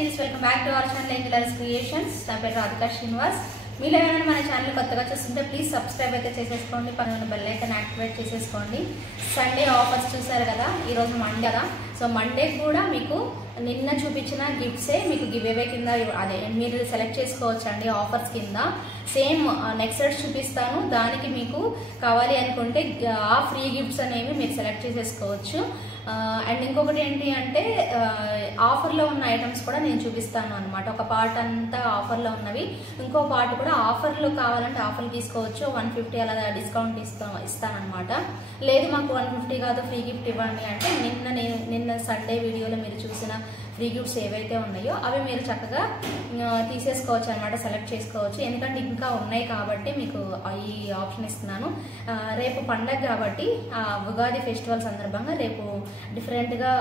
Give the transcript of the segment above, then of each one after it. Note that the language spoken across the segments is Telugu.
Please welcome back to our channel Angels Creations. నా పేరు రాధికా శ్రీనివాస్. మీలో ఏమైనా మన ఛానల్ కొత్తగా చూస్తుంటే ప్లీజ్ సబ్స్క్రైబ్ అయితే చేసేసుకోండి, పక్కన బెల్ ఐకాన్ యాక్టివేట్ చేసేసుకోండి. సండే ఆఫర్స్ చూసారు కదా, ఈరోజు మండే కదా, సో మండే కూడా మీకు నిన్న చూపించిన గిఫ్ట్సే మీకు గివ్ అవే కింద అదే మీరు సెలెక్ట్ చేసుకోవచ్చు అండి. ఆఫర్స్ కింద సేమ్ నెక్స్ట్ సెట్స్ చూపిస్తాను, దానికి మీకు కావాలి అనుకుంటే ఆ ఫ్రీ గిఫ్ట్స్ అనేవి మీరు సెలెక్ట్ చేసేసుకోవచ్చు. అండ్ ఇంకొకటి ఏంటి అంటే ఆఫర్లో ఉన్న ఐటమ్స్ కూడా నేను చూపిస్తాను అనమాట. ఒక పార్ట్ అంతా ఆఫర్లో ఉన్నవి, ఇంకో పార్ట్ కూడా ఆఫర్లో కావాలంటే ఆఫర్లు తీసుకోవచ్చు. 150 అలా డిస్కౌంట్ ఇస్తానమాట. లేదు మాకు 150 కాదు ఫ్రీ గిఫ్ట్ ఇవ్వండి అంటే నిన్న సండే వీడియోలో మీరు చూసిన ఫ్రీ గిఫ్ట్స్ ఏవైతే ఉన్నాయో అవి మీరు చక్కగా తీసేసుకోవచ్చు అనమాట, సెలెక్ట్ చేసుకోవచ్చు. ఎందుకంటే ఇంకా ఉన్నాయి కాబట్టి మీకు ఈ ఆప్షన్ ఇస్తున్నాను. రేపు పండగ కాబట్టి ఉగాది ఫెస్టివల్ సందర్భంగా రేపు డిఫరెంట్గా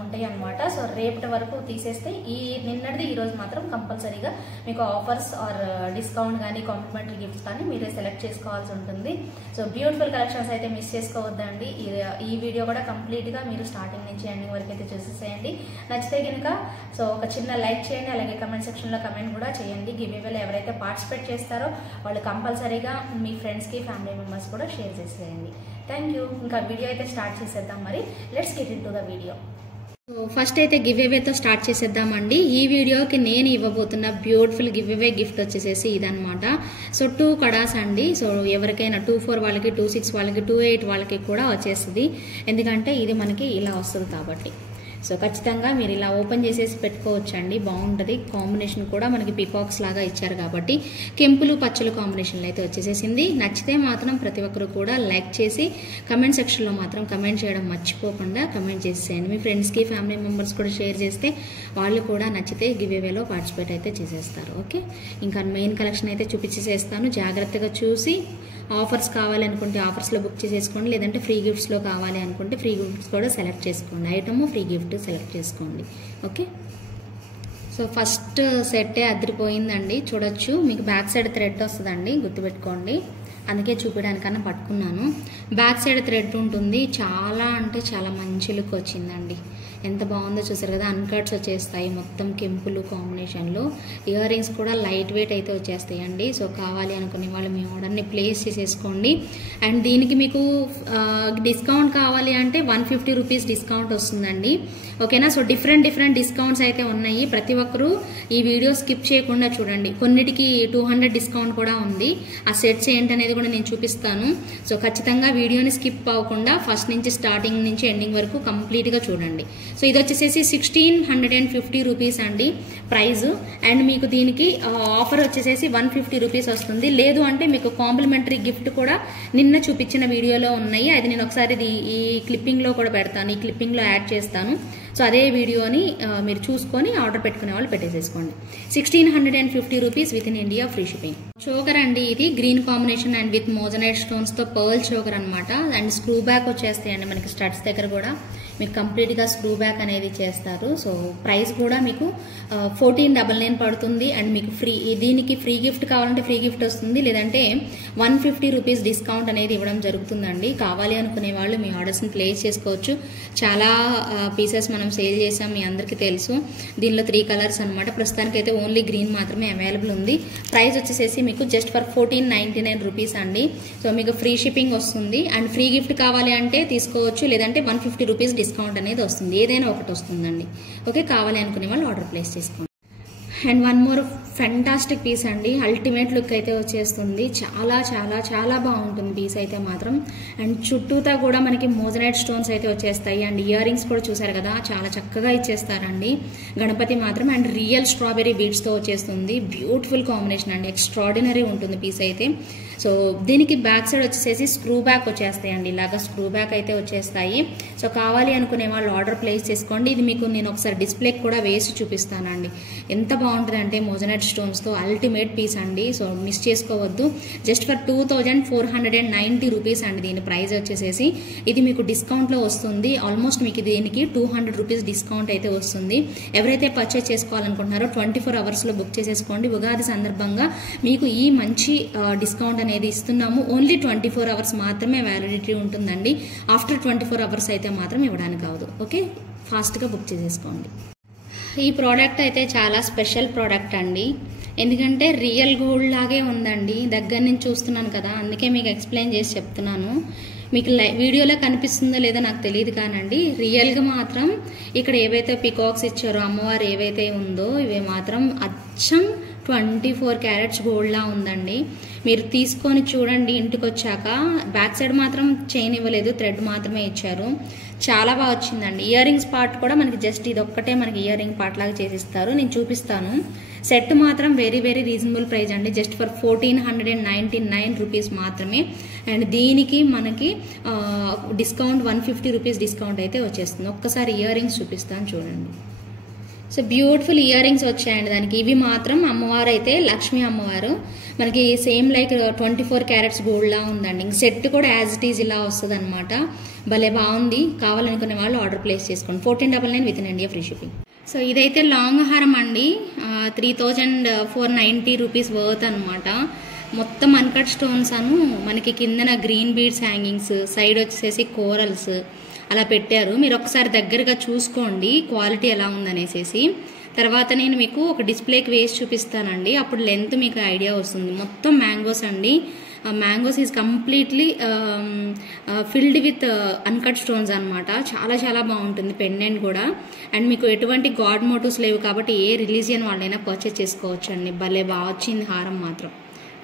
ఉంటాయి అనమాట. సో రేపటి వరకు తీసేస్తే నిన్నటిది ఈరోజు మాత్రం కంపల్సరీగా మీకు ఆఫర్స్ ఆర్ డిస్కౌంట్ కానీ కాంప్లిమెంటరీ గిఫ్ట్స్ కానీ మీరే సెలెక్ట్ చేసుకోవాల్సి ఉంటుంది. సో బ్యూటిఫుల్ కలెక్షన్స్ అయితే మిస్ చేసుకోవద్దండి. ఈ వీడియో కూడా కంప్లీట్గా మీరు స్టార్టింగ్ నుంచి ఎండింగ్ వరకు అయితే చూసేసేయండి. నచ్చితే కనుక సో ఒక చిన్న లైక్ చేయండి, అలాగే కమెంట్ సెక్షన్లో కమెంట్ కూడా చేయండి. గివ్ అవేలో ఎవరైతే పార్టిసిపేట్ చేస్తారో వాళ్ళు కంపల్సరీగా మీ ఫ్రెండ్స్కి ఫ్యామిలీ మెంబర్స్ కూడా షేర్ చేసేయండి. Thank you. ఇంకా వీడియో అయితే స్టార్ట్ చేసేద్దాం. మరి let's get in to the video. So first అయితే గివ్ అవేతో స్టార్ట్ చేసేద్దామండి. ఈ వీడియోకి నేను ఇవ్వబోతున్న బ్యూటిఫుల్ గివ్ అవే గిఫ్ట్ వచ్చేసేసి ఇదనమాట. సో 2 కడాస్ అండి. సో ఎవరికైనా 24 వాళ్ళకి, 26 వాళ్ళకి, 28 వాళ్ళకి కూడా వచ్చేస్తుంది. ఎందుకంటే ఇది మనకి ఇలా వస్తుంది కాబట్టి. సో ఖచ్చితంగా మీరు ఇలా ఓపెన్ చేసేసి పెట్టుకోవచ్చు అండి, బాగుంటుంది. కాంబినేషన్ కూడా మనకి పీకాక్స్ లాగా ఇచ్చారు కాబట్టి కెంపులు పచ్చలు కాంబినేషన్లో అయితే వచ్చేసేసింది. నచ్చితే మాత్రం ప్రతి ఒక్కరు కూడా లైక్ చేసి కమెంట్ సెక్షన్లో మాత్రం కమెంట్ చేయడం మర్చిపోకుండా కమెంట్ చేసేయండి. మీ ఫ్రెండ్స్కి ఫ్యామిలీ మెంబర్స్ కూడా షేర్ చేస్తే వాళ్ళు కూడా నచ్చితే గివ్ అవేలో పార్టిసిపేట్ అయితే చేసేస్తారు. ఓకే, ఇంకా మెయిన్ కలెక్షన్ అయితే చూపించేసేస్తాను. జాగ్రత్తగా చూసి ఆఫర్స్ కావాలి అనుకుంటే ఆఫర్స్లో బుక్ చేసేసుకోండి, లేదంటే ఫ్రీ గిఫ్ట్స్లో కావాలి అనుకుంటే ఫ్రీ గిఫ్ట్స్ కూడా సెలెక్ట్ చేసుకోండి. ఐటమ్ ఫ్రీ గిఫ్ట్ సెలెక్ట్ చేసుకోండి. ఓకే, సో ఫస్ట్ సెట్టే అదిరిపోయిందండి. చూడొచ్చు, మీకు బ్యాక్ సైడ్ థ్రెడ్ వస్తుందండి, గుర్తుపెట్టుకోండి. అందుకే చూపించడానికన్నా పట్టుకున్నాను. బ్యాక్ సైడ్ థ్రెడ్ ఉంటుంది. చాలా అంటే చాలా మంచి లుక్ వచ్చిందండి. ఎంత బాగుందో చూసారు కదా. అన్కట్స్ వచ్చేస్తాయి మొత్తం కెంపులు కాంబినేషన్లో. ఇయర్ రింగ్స్ కూడా లైట్ వెయిట్ అయితే వచ్చేస్తాయండి. సో కావాలి అనుకునే వాళ్ళు మీ ఆర్డర్ని ప్లేస్ చేసేసుకోండి. అండ్ దీనికి మీకు డిస్కౌంట్ కావాలి అంటే 150 రూపీస్ డిస్కౌంట్ వస్తుందండి. ఓకేనా. సో డిఫరెంట్ డిస్కౌంట్స్ అయితే ఉన్నాయి. ప్రతి ఒక్కరూ ఈ వీడియో స్కిప్ చేయకుండా చూడండి. కొన్నిటికి 200 డిస్కౌంట్ కూడా ఉంది. ఆ సెట్స్ ఏంటనేది కూడా నేను చూపిస్తాను. సో ఖచ్చితంగా వీడియోని స్కిప్ అవ్వకుండా ఫస్ట్ నుంచి స్టార్టింగ్ నుంచి ఎండింగ్ వరకు కంప్లీట్గా చూడండి. సో ఇది వచ్చేసేసి 1650 రూపీస్ అండి ప్రైస్. అండ్ మీకు దీనికి ఆఫర్ వచ్చేసేసి 150 రూపీస్ వస్తుంది. లేదు అంటే మీకు కాంప్లిమెంటరీ గిఫ్ట్ కూడా నిన్న చూపించిన వీడియోలో ఉన్నాయి. అది నేను ఒకసారి ఈ క్లిప్పింగ్లో కూడా పెడతాను, ఈ క్లిప్పింగ్లో యాడ్ చేస్తాను. సో అదే వీడియోని మీరు చూసుకొని ఆర్డర్ పెట్టుకునే వాళ్ళు పెట్టేసేసుకోండి. 1650 rupees within India free shipping. Choker అండి ఇది green combination and with moissanite స్టోన్స్తో పర్ల్ చోకర్ అనమాట. అండ్ స్క్రూ బ్యాక్ వచ్చేస్తాయండి మనకి స్టడ్స్ దగ్గర కూడా మీకు కంప్లీట్గా స్క్రూ బ్యాక్ అనేది చేస్తారు. సో ప్రైస్ కూడా మీకు 1499 పడుతుంది. అండ్ మీకు దీనికి ఫ్రీ గిఫ్ట్ కావాలంటే ఫ్రీ గిఫ్ట్ వస్తుంది, లేదంటే 150 రూపీస్ డిస్కౌంట్ అనేది ఇవ్వడం జరుగుతుందండి. కావాలి అనుకునే వాళ్ళు మీ ఆర్డర్స్ని ప్లేస్ చేసుకోవచ్చు. చాలా పీసెస్ మనం సేల్ చేసాం, మీ అందరికీ తెలుసు. దీనిలో 3 కలర్స్ అనమాట. ప్రస్తుతానికి అయితే ఓన్లీ గ్రీన్ మాత్రమే అవైలబుల్ ఉంది. ప్రైస్ వచ్చేసేసి మీకు జస్ట్ ఫర్ 1499 రూపీస్ అండి. సో మీకు ఫ్రీ షిప్పింగ్ వస్తుంది. అండ్ ఫ్రీ గిఫ్ట్ కావాలి అంటే తీసుకోవచ్చు, లేదంటే 150 రూపీస్ డిస్కౌంట్ అనేది వస్తుంది. ఏదైనా ఒకటి వస్తుందండి. ఓకే, కావాలి అనుకునే వాళ్ళు ఆర్డర్ ప్లేస్ చేసుకోండి. And one more fantastic piece అండి. అల్టిమేట్ లుక్ అయితే వచ్చేస్తుంది. చాలా చాలా చాలా బాగుంటుంది పీస్ అయితే మాత్రం. అండ్ చుట్టూతా కూడా మనకి మోజనైట్ స్టోన్స్ అయితే వచ్చేస్తాయి. అండ్ ఇయర్ రింగ్స్ కూడా చూసారు కదా, చాలా చక్కగా ఇచ్చేస్తారండి గణపతి మాత్రం. అండ్ రియల్ స్ట్రాబెర్రీ బీడ్స్తో వచ్చేస్తుంది. బ్యూటిఫుల్ కాంబినేషన్ అండి, ఎక్స్ట్రాడినరీ ఉంటుంది పీస్ అయితే. సో దీనికి బ్యాక్ సైడ్ వచ్చేసేసి స్క్రూ బ్యాక్ వచ్చేస్తాయండి. ఇలాగా స్క్రూ బ్యాక్ అయితే వచ్చేస్తాయి. సో కావాలి అనుకునే వాళ్ళు ఆర్డర్ ప్లేస్ చేసుకోండి. ఇది మీకు నేను ఒకసారి డిస్ప్లేకి కూడా వేసి చూపిస్తానండి. ఎంత బాగుంటుంది అంటే మోజనైట్ స్టోన్స్తో అల్టిమేట్ పీస్ అండి. సో మిస్ చేసుకోవద్దు. జస్ట్ ఫర్ 2490 రూపీస్ అండి దీని ప్రైస్ వచ్చేసేసి. ఇది మీకు డిస్కౌంట్లో వస్తుంది. ఆల్మోస్ట్ మీకు దీనికి 200 రూపీస్ డిస్కౌంట్ అయితే వస్తుంది. ఎవరైతే పర్చేస్ చేసుకోవాలనుకుంటున్నారో 24 అవర్స్లో బుక్ చేసేసుకోండి. ఉగాది సందర్భంగా మీకు ఈ మంచి డిస్కౌంట్ అనేది ఇస్తున్నాము. ఓన్లీ 24 అవర్స్ మాత్రమే వ్యాలిడిటీ ఉంటుందండి. ఆఫ్టర్ 24 అవర్స్ అయితే మాత్రం ఇవ్వడానికి అవ్వదు. ఓకే, ఫాస్ట్గా బుక్ చేసేసుకోండి. ఈ ప్రోడక్ట్ అయితే చాలా స్పెషల్ ప్రోడక్ట్ అండి. ఎందుకంటే రియల్ గోల్డ్ లాగే ఉందండి. దగ్గర నుంచి చూస్తున్నాను కదా, అందుకే మీకు ఎక్స్ప్లెయిన్ చేసి చెప్తున్నాను. మీకు వీడియోలో కనిపిస్తుందో లేదో నాకు తెలియదు కానండి, రియల్గా మాత్రం ఇక్కడ ఏవైతే పికాక్స్ ఇచ్చారో అమ్మవారు ఏవైతే ఉందో ఇవి మాత్రం అచ్చం 24 క్యారెట్స్ గోల్డ్లా ఉందండి. మీరు తీసుకొని చూడండి ఇంటికి వచ్చాక. బ్యాక్ సైడ్ మాత్రం చైన్ ఇవ్వలేదు, థ్రెడ్ మాత్రమే ఇచ్చారు. చాలా బాగా వచ్చిందండి. ఇయర్ రింగ్స్ పార్ట్ కూడా మనకి జస్ట్ ఇది ఒక్కటే మనకి ఇయర్ రింగ్ పార్ట్ లాగా చేసిస్తారు. నేను చూపిస్తాను. సెట్ మాత్రం వెరీ వెరీ రీజనబుల్ ప్రైస్ అండి. జస్ట్ ఫర్ 1499 రూపీస్ మాత్రమే. అండ్ దీనికి మనకి డిస్కౌంట్ 150 రూపీస్ డిస్కౌంట్ అయితే వచ్చేస్తుంది. ఒక్కసారి ఇయర్ రింగ్స్ చూపిస్తాను చూడండి. సో బ్యూటిఫుల్ ఇయర్ రింగ్స్ వచ్చాయండి దానికి. ఇవి మాత్రం అమ్మవారు అయితే లక్ష్మీ అమ్మవారు మనకి సేమ్ లైక్ 24 క్యారెట్స్ గోల్డ్ లా ఉందండి. ఇంక సెట్ కూడా యాజ్ ఇట్ ఈజ్ ఇలా వస్తుంది అనమాట. భలే బాగుంది. కావాలనుకునే వాళ్ళు ఆర్డర్ ప్లేస్ చేసుకోండి. 1499 with in India free shipping. So ఇదైతే లాంగ్ హారం అండి. 3490 రూపీస్ వర్త్ అనమాట. మొత్తం అన్కట్ స్టోన్స్ అను మనకి కిందన గ్రీన్ బీడ్స్ హ్యాంగింగ్స్, సైడ్ వచ్చేసి కోరల్స్ అలా పెట్టారు. మీరు ఒకసారి దగ్గరగా చూసుకోండి క్వాలిటీ ఎలా ఉందనేసి. తర్వాత నేను మీకు ఒక డిస్ప్లేకి వేసి చూపిస్తానండి. అప్పుడు లెంత్ మీకు ఐడియా వస్తుంది. మొత్తం మ్యాంగోస్ అండి. Mangoes is completely filled with uncut stones అనమాట. చాలా చాలా బాగుంటుంది పెండెంట్ కూడా. అండ్ మీకు ఎటువంటి గాడ్ మోటివ్స్ లేవు కాబట్టి ఏ రిలీజియన్ వాళ్ళైనా పర్చేస్ చేసుకోవచ్చు అండి. భలే బాగా వచ్చింది హారం మాత్రం.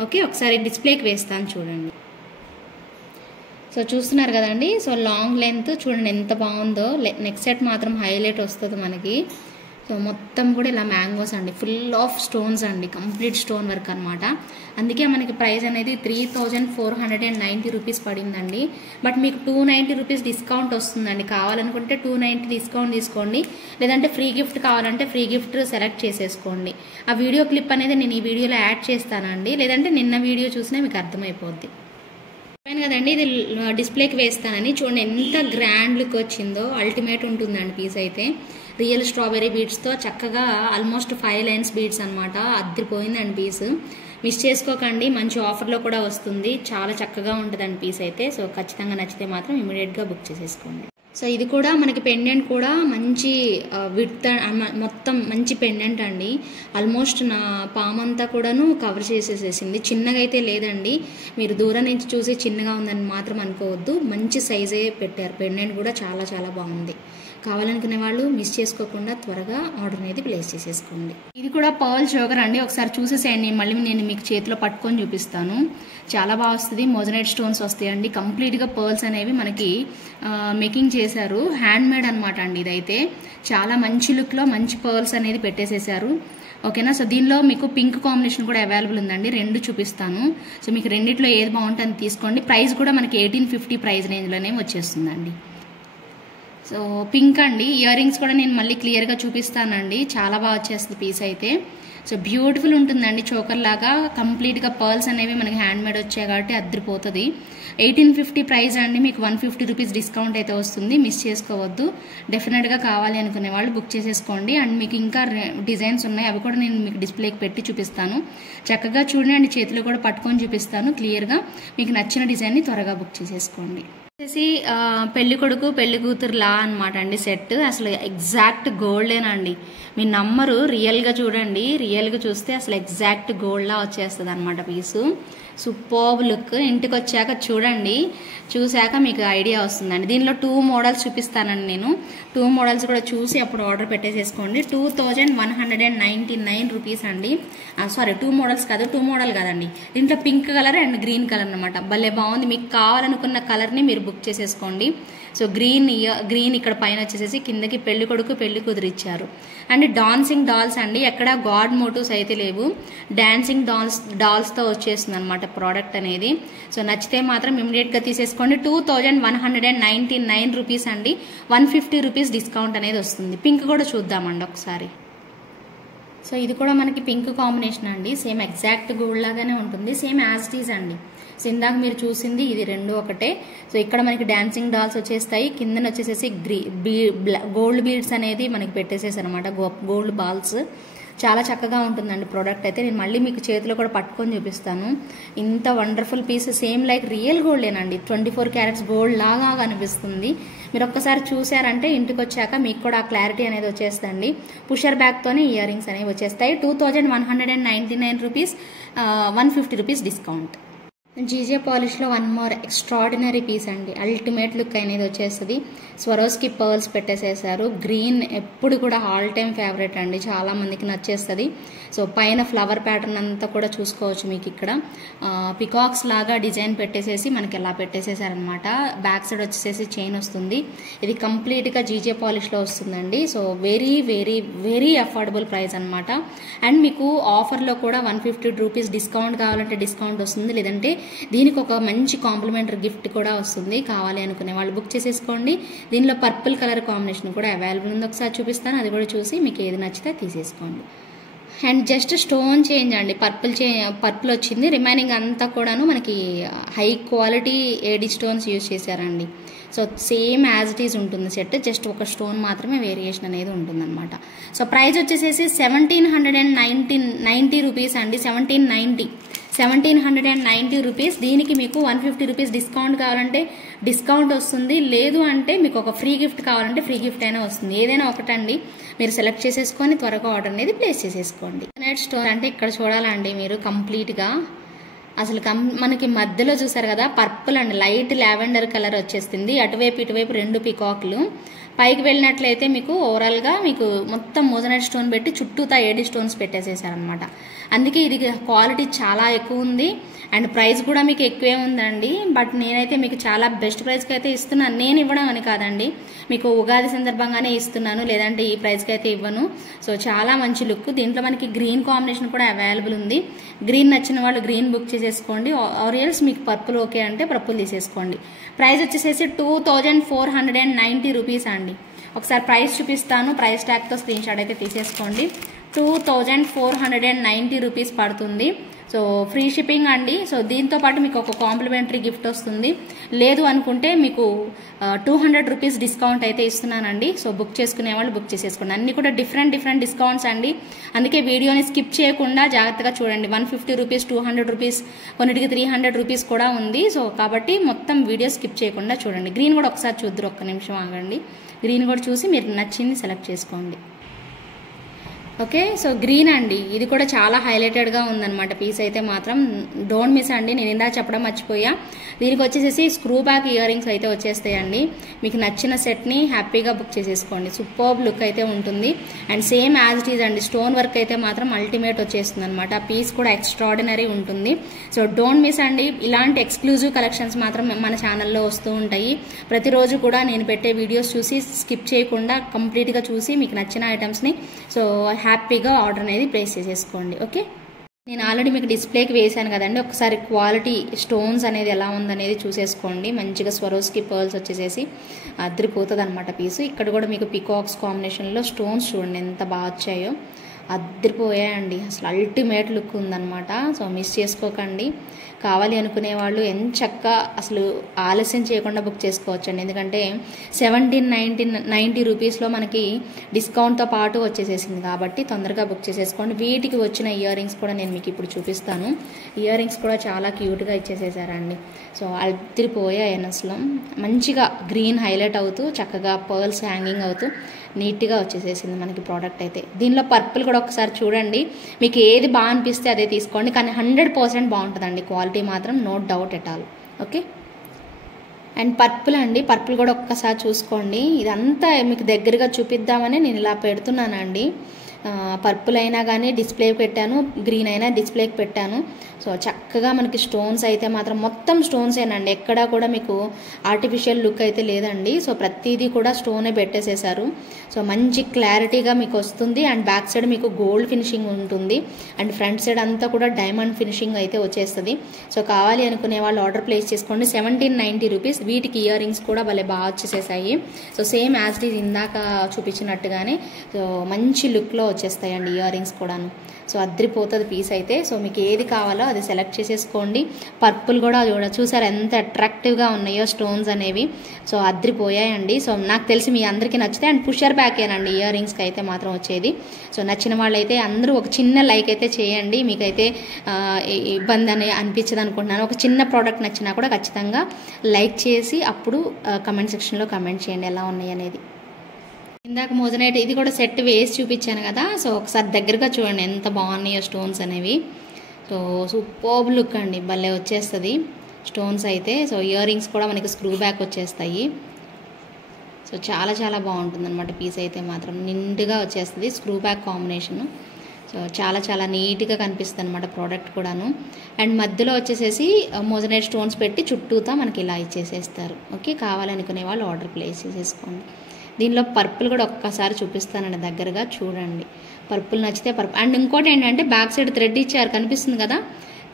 ఓకే, ఒకసారి డిస్ప్లేకి వేస్తాను చూడండి. సో చూస్తున్నారు కదండి. సో లాంగ్ లెంత్ చూడండి ఎంత బాగుందో. నెక్ సెట్ మాత్రం హైలైట్ వస్తుంది మనకి. సో మొత్తం కూడా ఇలా మ్యాంగోస్ అండి, ఫుల్ ఆఫ్ స్టోన్స్ అండి, కంప్లీట్ స్టోన్ వర్క్ అనమాట. అందుకే మనకి ప్రైస్ అనేది 3490 రూపీస్ పడిందండి. బట్ మీకు 290 రూపీస్ డిస్కౌంట్ వస్తుందండి. కావాలనుకుంటే 290 డిస్కౌంట్ తీసుకోండి. లేదంటే ఫ్రీ గిఫ్ట్ కావాలంటే ఫ్రీ గిఫ్ట్ సెలెక్ట్ చేసేసుకోండి. ఆ వీడియో క్లిప్ అనేది నేను ఈ వీడియోలో యాడ్ చేస్తానండి. లేదంటే నిన్న వీడియో చూసినా మీకు అర్థమైపోద్ది కదండి. ఇది డిస్ప్లేకి వేస్తానని చూడండి ఎంత గ్రాండ్ లుక్ వచ్చిందో. అల్టిమేట్ ఉంటుందండి పీస్ అయితే. రియల్ స్ట్రాబెర్రీ బీడ్స్తో చక్కగా ఆల్మోస్ట్ 5 లైన్స్ బీడ్స్ అనమాట. అద్దరిపోయిందండి పీస్. మిస్ చేసుకోకండి. మంచి ఆఫర్లో కూడా వస్తుంది. చాలా చక్కగా ఉంటుందండి పీస్ అయితే. సో ఖచ్చితంగా నచ్చితే మాత్రం ఇమీడియట్గా బుక్ చేసేసుకోండి. సో ఇది కూడా మనకి పెండెంట్ కూడా మంచి విడ్త్, మొత్తం మంచి పెండెంట్ అండి. ఆల్మోస్ట్ నా పామంతా కూడాను కవర్ చేసేసేసింది. చిన్నగా అయితే లేదండి. మీరు దూరం నుంచి చూసి చిన్నగా ఉందని మాత్రం అనుకోవద్దు. మంచి సైజే పెట్టారు. పెండెంట్ కూడా చాలా చాలా బాగుంది. కావాలనుకునే వాళ్ళు మిస్ చేసుకోకుండా త్వరగా ఆర్డర్ అనేది ప్లేస్ చేసేసుకోండి. ఇది కూడా పర్ల్ చోకర్ అండి. ఒకసారి చూసేసేయండి. మళ్ళీ నేను మీకు చేతిలో పట్టుకొని చూపిస్తాను. చాలా బాగా వస్తుంది. మోజనైట్ స్టోన్స్ వస్తాయండి. కంప్లీట్గా పర్ల్స్ అనేవి మనకి మేకింగ్ చేశారు. హ్యాండ్ మేడ్ అనమాట అండి. ఇదైతే చాలా మంచి లుక్లో మంచి పర్ల్స్ అనేది పెట్టేసేసారు. ఓకేనా. సో దీనిలో మీకు పింక్ కాంబినేషన్ కూడా అవైలబుల్ ఉందండి. రెండు చూపిస్తాను. సో మీకు రెండిట్లో ఏది బాగుంటుంది తీసుకోండి. ప్రైస్ కూడా మనకి 1850 ప్రైస్ రేంజ్లోనే వచ్చేస్తుందండి. సో పింక్ అండి. ఇయర్ రింగ్స్ కూడా నేను మళ్ళీ క్లియర్గా చూపిస్తానండి. చాలా బాగా వచ్చేస్తుంది పీస్ అయితే. సో బ్యూటిఫుల్ ఉంటుందండి. చోకర్ లాగా కంప్లీట్గా పర్ల్స్ అనేవి మనకి హ్యాండ్ మేడ్ వచ్చాయి కాబట్టి అద్దరిపోతుంది. 1850 ప్రైస్ అండి. మీకు 150 రూపీస్ డిస్కౌంట్ అయితే వస్తుంది. మిస్ చేసుకోవద్దు. డెఫినెట్గా కావాలి అనుకునే వాళ్ళు బుక్ చేసేసుకోండి. అండ్ మీకు ఇంకా డిజైన్స్ ఉన్నాయి. అవి కూడా నేను మీకు డిస్ప్లేకి పెట్టి చూపిస్తాను. చక్కగా చూడండి. చేతిలో కూడా పట్టుకొని చూపిస్తాను క్లియర్గా. మీకు నచ్చిన డిజైన్ని త్వరగా బుక్ చేసేసుకోండి. వచ్చేసి పెళ్లి కొడుకు పెళ్లి కూతురు లా అనమాట అండి సెట్. అసలు ఎగ్జాక్ట్ గోల్డేనండి. మీ నమ్మరు. రియల్గా చూడండి. రియల్గా చూస్తే అసలు ఎగ్జాక్ట్ గోల్డ్ లా వచ్చేస్తుంది అనమాట పీసు. Superb look. ఇంటికి వచ్చాక చూడండి. చూశాక మీకు ఐడియా వస్తుందండి. దీనిలో 2 మోడల్స్ చూపిస్తానండి నేను. 2 మోడల్స్ కూడా చూసి అప్పుడు ఆర్డర్ పెట్టేసేసుకోండి. 2199 రూపీస్ అండి. సారీ 2 మోడల్స్ కాదు. 2 మోడల్ కాదండి. దీంట్లో pink colour and green colour అనమాట. భలే బాగుంది. మీకు కావాలనుకున్న కలర్ని మీరు బుక్ చేసేసుకోండి. సో గ్రీన్ ఇక్కడ పైన వచ్చేసేసి కిందకి పెళ్లి కొడుకు పెళ్లి కూతురు ఇచ్చారు. అండ్ డాన్సింగ్ డాల్స్ అండి. ఎక్కడ గాడ్ మోటివ్స్ అయితే లేవు. డాన్సింగ్ డాల్స్తో వచ్చేస్తుంది అనమాట ప్రోడక్ట్ అనేది. సో నచ్చితే మాత్రం ఇమీడియట్గా తీసేసుకోండి. 2199 రూపీస్ అండి. 150 రూపీస్ డిస్కౌంట్ అనేది వస్తుంది. పింక్ కూడా చూద్దామండి ఒకసారి. సో ఇది కూడా మనకి పింక్ కాంబినేషన్ అండి. సేమ్ ఎగ్జాక్ట్ గోల్డ్ లాగానే ఉంటుంది. సేమ్ యాజ్ ఇట్ ఈజ్ అండి. సో ఇందాక మీరు చూసింది ఇది రెండు ఒకటే. సో ఇక్కడ మనకి డాన్సింగ్ డాల్స్ వచ్చేస్తాయి. కిందన వచ్చేసేసి గోల్డ్ బీడ్స్ అనేది మనకి పెట్టేసేసి అనమాట. Gold balls. చాలా చక్కగా ఉంటుందండి ప్రోడక్ట్ అయితే. నేను మళ్ళీ మీకు చేతిలో కూడా పట్టుకొని చూపిస్తాను. ఇంత wonderful piece, same like real గోల్డేనండి, 24 క్యారెట్స్ గోల్డ్ లాగా కనిపిస్తుంది. మీరు ఒక్కసారి చూసారంటే ఇంటికి వచ్చాక మీకు కూడా ఆ క్లారిటీ అనేది వచ్చేస్తుంది. పుషర్ బ్యాగ్తోనే ఇయర్ రింగ్స్ అనేవి వచ్చేస్తాయి. 2199 రూపీస్, 150 రూపీస్ డిస్కౌంట్. జీజే పాలిష్లో వన్ మోర్ ఎక్స్ట్రాడినరీ పీస్ అండి, అల్టిమేట్ లుక్ అనేది వచ్చేస్తుంది. Swarovski pearls పెట్టేసేసారు. గ్రీన్ ఎప్పుడు కూడా ఆల్ టైమ్ ఫేవరెట్ అండి, చాలా మందికి నచ్చేస్తుంది. సో పైన ఫ్లవర్ ప్యాటర్న్ అంతా కూడా చూసుకోవచ్చు. మీకు ఇక్కడ పికాక్స్ లాగా డిజైన్ పెట్టేసేసి మనకి ఎలా పెట్టేసేసారనమాట. బ్యాక్ సైడ్ వచ్చేసేసి చైన్ వస్తుంది. ఇది కంప్లీట్గా జీజే పాలిష్లో వస్తుందండి. So very very very affordable price అనమాట. అండ్ మీకు ఆఫర్లో కూడా 150 రూపీస్ డిస్కౌంట్ కావాలంటే డిస్కౌంట్ వస్తుంది, లేదంటే దీనికి ఒక మంచి కాంప్లిమెంటరీ గిఫ్ట్ కూడా వస్తుంది. కావాలి అనుకునే వాళ్ళు బుక్ చేసేసుకోండి. దీనిలో పర్పుల్ కలర్ కాంబినేషన్ కూడా అవైలబుల్ ఉంది. ఒకసారి చూపిస్తాను, అది కూడా చూసి మీకు ఏది నచ్చితే తీసేసుకోండి. అండ్ జస్ట్ స్టోన్ చేంజ్ అండి, పర్పుల్ వచ్చింది. రిమైనింగ్ అంతా కూడాను మనకి high quality AD stones use చేశారండి. So same as it is ఉంటుంది సెట్, జస్ట్ ఒక స్టోన్ మాత్రమే వేరియేషన్ అనేది ఉంటుందన్నమాట. సో ప్రైస్ వచ్చేసేసి 1790 రూపీస్ అండి, 1790 రూపీస్. దీనికి మీకు 150 రూపీస్ డిస్కౌంట్ కావాలంటే డిస్కౌంట్ వస్తుంది, లేదు అంటే మీకు ఒక ఫ్రీ గిఫ్ట్ కావాలంటే ఫ్రీ గిఫ్ట్ అయినా వస్తుంది. ఏదైనా ఒకటండి, మీరు సెలెక్ట్ చేసేసుకొని త్వరగా ఆర్డర్ అనేది ప్లేస్ చేసేసుకోండి. నెట్ స్టోర్ అంటే ఇక్కడ చూడాలండి మీరు కంప్లీట్గా అసలు మనకి మధ్యలో చూసారు కదా purple and light lavender colour వచ్చేస్తుంది. అటువైపు ఇటువైపు 2 పికాక్లు. పైకి వెళ్ళినట్లయితే మీకు ఓవరాల్గా మీకు మొత్తం మోజనైట్ స్టోన్ పెట్టి చుట్టూతా ఏడి స్టోన్స్ పెట్టేసేసారనమాట. అందుకే ఇది క్వాలిటీ చాలా ఎక్కువ ఉంది అండ్ ప్రైస్ కూడా మీకు ఎక్కువే ఉందండి. బట్ నేనైతే మీకు చాలా బెస్ట్ ప్రైస్కి అయితే ఇస్తున్నాను. నేను ఇవ్వడం అని కాదండి, మీకు ఉగాది సందర్భంగానే ఇస్తున్నాను, లేదంటే ఈ ప్రైస్కి అయితే ఇవ్వను. సో చాలా మంచి లుక్. దీంట్లో మనకి గ్రీన్ కాంబినేషన్ కూడా అవైలబుల్ ఉంది. గ్రీన్ నచ్చిన వాళ్ళు గ్రీన్ బుక్ చేసేసుకోండి, ఆర్ ఎల్స్ మీకు పర్పుల్ ఓకే అంటే పర్పుల్ తీసేసుకోండి. ప్రైస్ వచ్చేసేసి 2490 రూపీస్ అండి. ఒకసారి ప్రైస్ చూపిస్తాను, ప్రైస్ ట్యాగ్తో స్క్రీన్ షాట్ అయితే తీసేసుకోండి. 2490 రూపీస్ పడుతుంది. సో ఫ్రీ షిప్పింగ్ అండి. సో దీంతో పాటు మీకు ఒక కాంప్లిమెంటరీ గిఫ్ట్ వస్తుంది, లేదు అనుకుంటే మీకు 200 రూపీస్ డిస్కౌంట్ అయితే ఇస్తున్నానండి. సో బుక్ చేసుకునే వాళ్ళు బుక్ చేసేసుకోండి. అన్ని కూడా డిఫరెంట్ డిస్కౌంట్స్ అండి. అందుకే వీడియోని స్కిప్ చేయకుండా జాగ్రత్తగా చూడండి. 150 రూపీస్, 200 రూపీస్, కొన్నిటికి 300 రూపీస్ కూడా ఉంది. సో కాబట్టి మొత్తం వీడియో స్కిప్ చేయకుండా చూడండి. గ్రీన్ కూడా ఒకసారి చూద్దరు, ఒక్క నిమిషం ఆగండి. గ్రీన్ కూడా చూసి మీరు నచ్చింది సెలెక్ట్ చేసుకోండి. ఓకే, సో గ్రీన్ అండి, ఇది కూడా చాలా హైలైటెడ్గా ఉందన్నమాట పీస్ అయితే మాత్రం. డోంట్ మిస్ అండి, నేను ఇందాక చెప్పడం మర్చిపోయా. దీనికి వచ్చేసేసి స్క్రూ బ్యాక్ ఇయర్ రింగ్స్ అయితే వచ్చేస్తాయండి. మీకు నచ్చిన సెట్ని హ్యాపీగా బుక్ చేసేసుకోండి. సూపర్బ్ లుక్ అయితే ఉంటుంది and same as it is అండి. స్టోన్ వర్క్ అయితే మాత్రం అల్టిమేట్ వచ్చేస్తుంది అనమాట. పీస్ కూడా ఎక్స్ట్రాడినరీ ఉంటుంది. సో డోంట్ మిస్ అండి. ఇలాంటి ఎక్స్క్లూజివ్ కలెక్షన్స్ మాత్రం మన ఛానల్లో వస్తూ ఉంటాయి. ప్రతిరోజు కూడా నేను పెట్టే వీడియోస్ చూసి స్కిప్ చేయకుండా కంప్లీట్గా చూసి మీకు నచ్చిన ఐటమ్స్ని సో హ్యాపీగా ఆర్డర్ అనేది ప్లేస్ చేసేసుకోండి. ఓకే, నేను ఆల్రెడీ మీకు డిస్ప్లేకి వేసాను కదండి, ఒకసారి క్వాలిటీ స్టోన్స్ అనేది ఎలా ఉందనేది చూసేసుకోండి. మంచిగా స్వరోస్కి పర్ల్స్ వచ్చేసేసి అద్దరిపోతుంది అనమాట పీసు. ఇక్కడ కూడా మీకు పికాక్స్ కాంబినేషన్లో స్టోన్స్ చూడండి ఎంత బాగా వచ్చాయో, అద్దరిపోయాయండి. అసలు అల్టిమేట్ లుక్ ఉందన్నమాట. సో మిస్ చేసుకోకండి. కావాలి అనుకునే వాళ్ళు ఎంచక్కా అసలు ఆలస్యం చేయకుండా బుక్ చేసుకోవచ్చండి. ఎందుకంటే 1790 రూపీస్లో మనకి డిస్కౌంట్తో పాటు వచ్చేసేసింది కాబట్టి తొందరగా బుక్ చేసేసుకోండి. వీటికి వచ్చిన ఇయర్ రింగ్స్ కూడా నేను మీకు ఇప్పుడు చూపిస్తాను. ఇయర్ రింగ్స్ కూడా చాలా క్యూట్గా ఇచ్చేసేసారండి. సో అద్దరిపోయాయి అసలు. మంచిగా గ్రీన్ హైలైట్ అవుతూ చక్కగా పర్ల్స్ హ్యాంగింగ్ అవుతూ నీట్గా వచ్చేసేసింది మనకి ప్రోడక్ట్ అయితే. దీనిలో పర్పుల్ కూడా ఒకసారి చూడండి, మీకు ఏది బాగా అనిపిస్తే అదే తీసుకోండి. కానీ 100% బాగుంటుందండి, క్వాలిటీ మాత్రం no doubt at all. Okay, and purple అండి, పర్పుల్ కూడా ఒక్కసారి చూసుకోండి. ఇదంతా మీకు దగ్గరగా చూపిద్దామని నేను ఇలా పెడుతున్నానండి. పర్పుల్ అయినా కానీ డిస్ప్లేకి పెట్టాను, గ్రీన్ అయినా డిస్ప్లేకి పెట్టాను. సో చక్కగా మనకి స్టోన్స్ అయితే మాత్రం మొత్తం స్టోన్సేనండి, ఎక్కడా కూడా మీకు ఆర్టిఫిషియల్ లుక్ అయితే లేదండి. సో ప్రతిదీ కూడా స్టోనే పెట్టేసేసారు. సో మంచి క్లారిటీగా మీకు వస్తుంది అండ్ బ్యాక్ సైడ్ మీకు గోల్డ్ ఫినిషింగ్ ఉంటుంది అండ్ ఫ్రంట్ సైడ్ అంతా కూడా డైమండ్ ఫినిషింగ్ అయితే వచ్చేస్తుంది. సో కావాలి అనుకునే వాళ్ళు ఆర్డర్ ప్లేస్ చేసుకోండి. 1790 రూపీస్. వీటికి ఇయర్ రింగ్స్ కూడా భలే బాగా వచ్చేసేసాయి. So same as it is ఇందాక చూపించినట్టుగానే సో మంచి లుక్లో వచ్చేస్తాయండి ఇయర్ రింగ్స్ కూడాను. సో అద్రిపోతుంది పీస్ అయితే. సో మీకు ఏది కావాలో అది సెలెక్ట్ చేసేసుకోండి. పర్పుల్ కూడా చూసారు ఎంత అట్రాక్టివ్గా ఉన్నాయో స్టోన్స్ అనేవి. సో అద్రిపోయాయండి. సో నాకు తెలిసి మీ అందరికీ నచ్చితే, అండ్ పుషర్ బ్యాకేనండి ఇయర్ రింగ్స్కి అయితే మాత్రం వచ్చేది. సో నచ్చిన వాళ్ళైతే అందరూ ఒక చిన్న లైక్ అయితే చేయండి. మీకైతే ఇబ్బంది అని అనిపించదు అనుకుంటున్నాను. ఒక చిన్న ప్రోడక్ట్ నచ్చినా కూడా ఖచ్చితంగా లైక్ చేసి అప్పుడు కమెంట్ సెక్షన్లో కమెంట్ చేయండి ఎలా ఉన్నాయి అనేది. ఇందాక మోజనైట్ ఇది కూడా సెట్ వేసి చూపించాను కదా. సో ఒకసారి దగ్గరగా చూడండి ఎంత బాగున్నాయో స్టోన్స్ అనేవి. సో సూపర్బ్ లుక్ అండి, భలే వచ్చేస్తుంది స్టోన్స్ అయితే. సో ఇయర్ రింగ్స్ కూడా మనకి స్క్రూ బ్యాక్ వచ్చేస్తాయి. సో చాలా చాలా బాగుంటుంది అనమాట పీస్ అయితే మాత్రం, నిండుగా వచ్చేస్తుంది స్క్రూ బ్యాక్ కాంబినేషను. సో చాలా చాలా నీట్గా కనిపిస్తుంది అనమాట ప్రోడక్ట్ కూడాను. అండ్ మధ్యలో వచ్చేసేసి మోజనైట్ స్టోన్స్ పెట్టి చుట్టూతా మనకి ఇలా ఇచ్చేసేస్తారు. ఓకే, కావాలనుకునే వాళ్ళు ఆర్డర్ ప్లేస్ చేసేసుకోండి. దీనిలో పర్పుల్ కూడా ఒక్కసారి చూపిస్తానండి దగ్గరగా చూడండి. పర్పుల్ నచ్చితే పర్పుల్. అండ్ ఇంకోటి ఏంటంటే బ్యాక్ సైడ్ థ్రెడ్ ఇచ్చారు కనిపిస్తుంది కదా.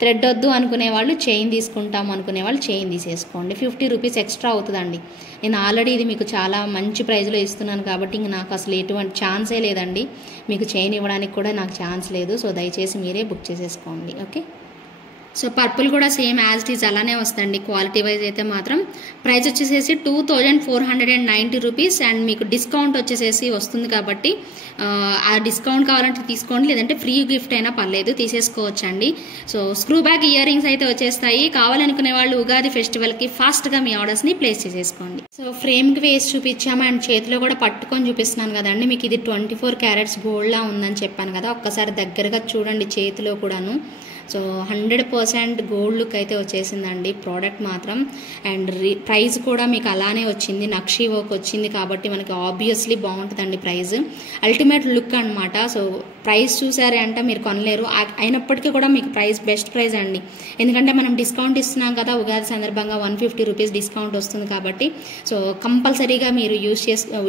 థ్రెడ్ వద్దు అనుకునే వాళ్ళు చైన్ తీసుకుంటాం అనుకునే వాళ్ళు చైన్ తీసేసుకోండి. 50 రూపీస్ ఎక్స్ట్రా అవుతుందండి. నేను ఆల్రెడీ ఇది మీకు చాలా మంచి ప్రైస్లో ఇస్తున్నాను కాబట్టి ఇంక నాకు అసలు ఎటువంటి ఛాన్సే లేదండి. మీకు చైన్ ఇవ్వడానికి కూడా నాకు ఛాన్స్ లేదు. సో దయచేసి మీరే బుక్ చేసేసుకోండి. ఓకే, సో పర్పుల్ కూడా సేమ్ యాజ్ ఇట్ ఈజ్ అలానే వస్తుంది క్వాలిటీ వైజ్ అయితే మాత్రం. ప్రైస్ వచ్చేసేసి 2490 రూపీస్. అండ్ మీకు డిస్కౌంట్ వచ్చేసేసి వస్తుంది కాబట్టి ఆ డిస్కౌంట్ కావాలంటే తీసుకోండి, లేదంటే ఫ్రీ గిఫ్ట్ అయినా పర్లేదు తీసేసుకోవచ్చండి. So screw back earrings అయితే వచ్చేస్తాయి. కావాలనుకునే వాళ్ళు ఉగాది ఫెస్టివల్కి ఫాస్ట్గా మీ ఆర్డర్స్ని ప్లేస్ చేసేసుకోండి. సో ఫ్రేమ్కి వేసి చూపించాము అండ్ చేతిలో కూడా పట్టుకొని చూపిస్తున్నాను కదండి. మీకు ఇది 24 క్యారెట్స్ గోల్డ్లా ఉందని చెప్పాను కదా. ఒక్కసారి దగ్గరగా చూడండి చేతిలో కూడాను. సో 100% గోల్డ్ లుక్ అయితే వచ్చేసిందండి ప్రోడక్ట్ మాత్రం. అండ్ ప్రైస్ కూడా మీకు అలానే వచ్చింది, నక్షీ వర్క్ వచ్చింది కాబట్టి మనకి ఆబ్వియస్లీ బాగుంటుందండి ప్రైస్. అల్టిమేట్ లుక్ అనమాట. సో ప్రైస్ చూసారే అంటే మీరు కొనలేరు. అయినప్పటికీ కూడా మీకు ప్రైస్ బెస్ట్ ప్రైస్ అండి. ఎందుకంటే మనం డిస్కౌంట్ ఇస్తున్నాం కదా, ఉగాది సందర్భంగా 150 రూపీస్ డిస్కౌంట్ వస్తుంది కాబట్టి. సో కంపల్సరీగా మీరు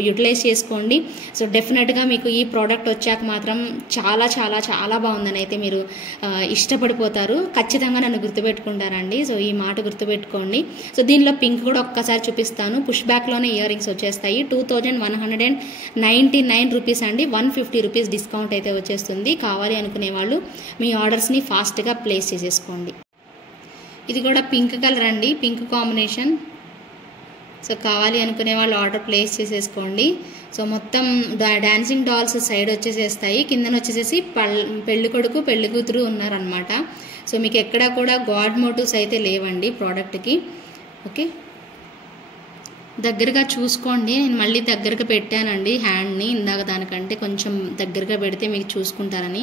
యూటిలైజ్ చేసుకోండి. సో డెఫినెట్గా మీకు ఈ ప్రోడక్ట్ వచ్చాక మాత్రం చాలా చాలా చాలా బాగుందని అయితే మీరు ఇష్టపడిపోతారు. ఖచ్చితంగా నన్ను గుర్తుపెట్టుకుంటారండి. సో ఈ మాట గుర్తుపెట్టుకోండి. సో దీనిలో పింక్ కూడా ఒక్కసారి చూపిస్తాను. పుష్ బ్యాక్లోనే ఇయర్ రింగ్స్ వచ్చేస్తాయి. 2199 రూపీస్ అండి. 150 రూపీస్ డిస్కౌంట్ అయితే వచ్చేస్తుంది. కావాలి అనుకునే వాళ్ళు మీ ఆర్డర్స్ని ఫాస్ట్గా ప్లేస్ చేసేసుకోండి. ఇది కూడా పింక్ కలర్ అండి, పింక్ కాంబినేషన్. సో కావాలి అనుకునే వాళ్ళు ఆర్డర్ ప్లేస్ చేసేసుకోండి. సో మొత్తం డాన్సింగ్ డాల్స్ సైడ్ వచ్చేసేస్తాయి. కిందన వచ్చేసేసి పెళ్లి కొడుకు పెళ్లి కూతురు ఉన్నారనమాట. సో మీకు ఎక్కడా కూడా గాడ్ మోటివ్స్ అయితే లేవండి ప్రోడక్ట్కి. ఓకే, దగ్గరగా చూసుకోండి. నేను మళ్ళీ దగ్గరగా పెట్టానండి హ్యాండ్ని, ఇందాక దానికంటే కొంచెం దగ్గరగా పెడితే మీకు చూసుకుంటారని.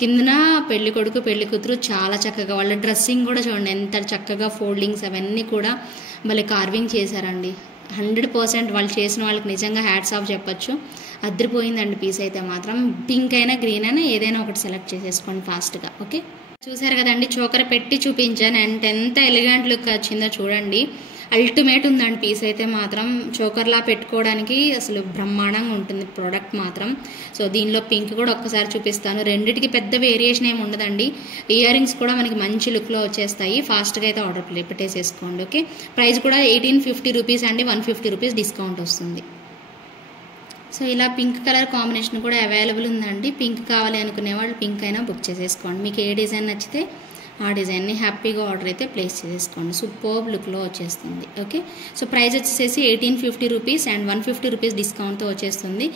కిందన పెళ్లి కొడుకు పెళ్లి కూతురు చాలా చక్కగా, వాళ్ళ డ్రెస్సింగ్ కూడా చూడండి ఎంత చక్కగా, ఫోల్డింగ్స్ అవన్నీ కూడా భలే కార్వింగ్ చేశారండి. 100% వాళ్ళు చేసిన వాళ్ళకి నిజంగా హ్యాట్స్ ఆఫ్ చెప్పొచ్చు. అద్దరిపోయిందండి పీస్ అయితే మాత్రం. పింక్ అయినా గ్రీన్ అయినా ఏదైనా ఒకటి సెలెక్ట్ చేసేసుకోండి ఫాస్ట్గా. ఓకే, చూసారు కదండి చోకర్ పెట్టి చూపించాను అండ్ ఎంత ఎలిగెంట్ లుక్ వచ్చిందో చూడండి. అల్టిమేట్ ఉందండి పీస్ అయితే మాత్రం. చోకర్లా పెట్టుకోవడానికి అసలు బ్రహ్మాండంగా ఉంటుంది ప్రోడక్ట్ మాత్రం. సో దీనిలో పింక్ కూడా ఒక్కసారి చూపిస్తాను. రెండిటికి పెద్ద వేరియేషన్ ఏమి ఉండదండి. ఇయర్ రింగ్స్ కూడా మనకి మంచి లుక్లో వచ్చేస్తాయి. ఫాస్ట్గా అయితే ఆర్డర్ పెట్టేసేసుకోండి. ఓకే, ప్రైస్ కూడా 1850 రూపీస్ అండి. 150 రూపీస్ డిస్కౌంట్ వస్తుంది. సో ఇలా పింక్ కలర్ కాంబినేషన్ కూడా అవైలబుల్ ఉందండి. పింక్ కావాలి అనుకునే వాళ్ళు పింక్ అయినా బుక్ చేసేసుకోండి. మీకు ఏ డిజైన్ నచ్చితే ఆ డిజైన్ని హ్యాపీగా ఆర్డర్ అయితే ప్లేస్ చేసేసుకోండి. సూపర్బ్ లుక్లో వచ్చేస్తుంది. ఓకే, సో ప్రైస్ వచ్చేసి 1850 రూపీస్ అండ్ 150 రూపీస్ డిస్కౌంట్తో వచ్చేస్తుంది.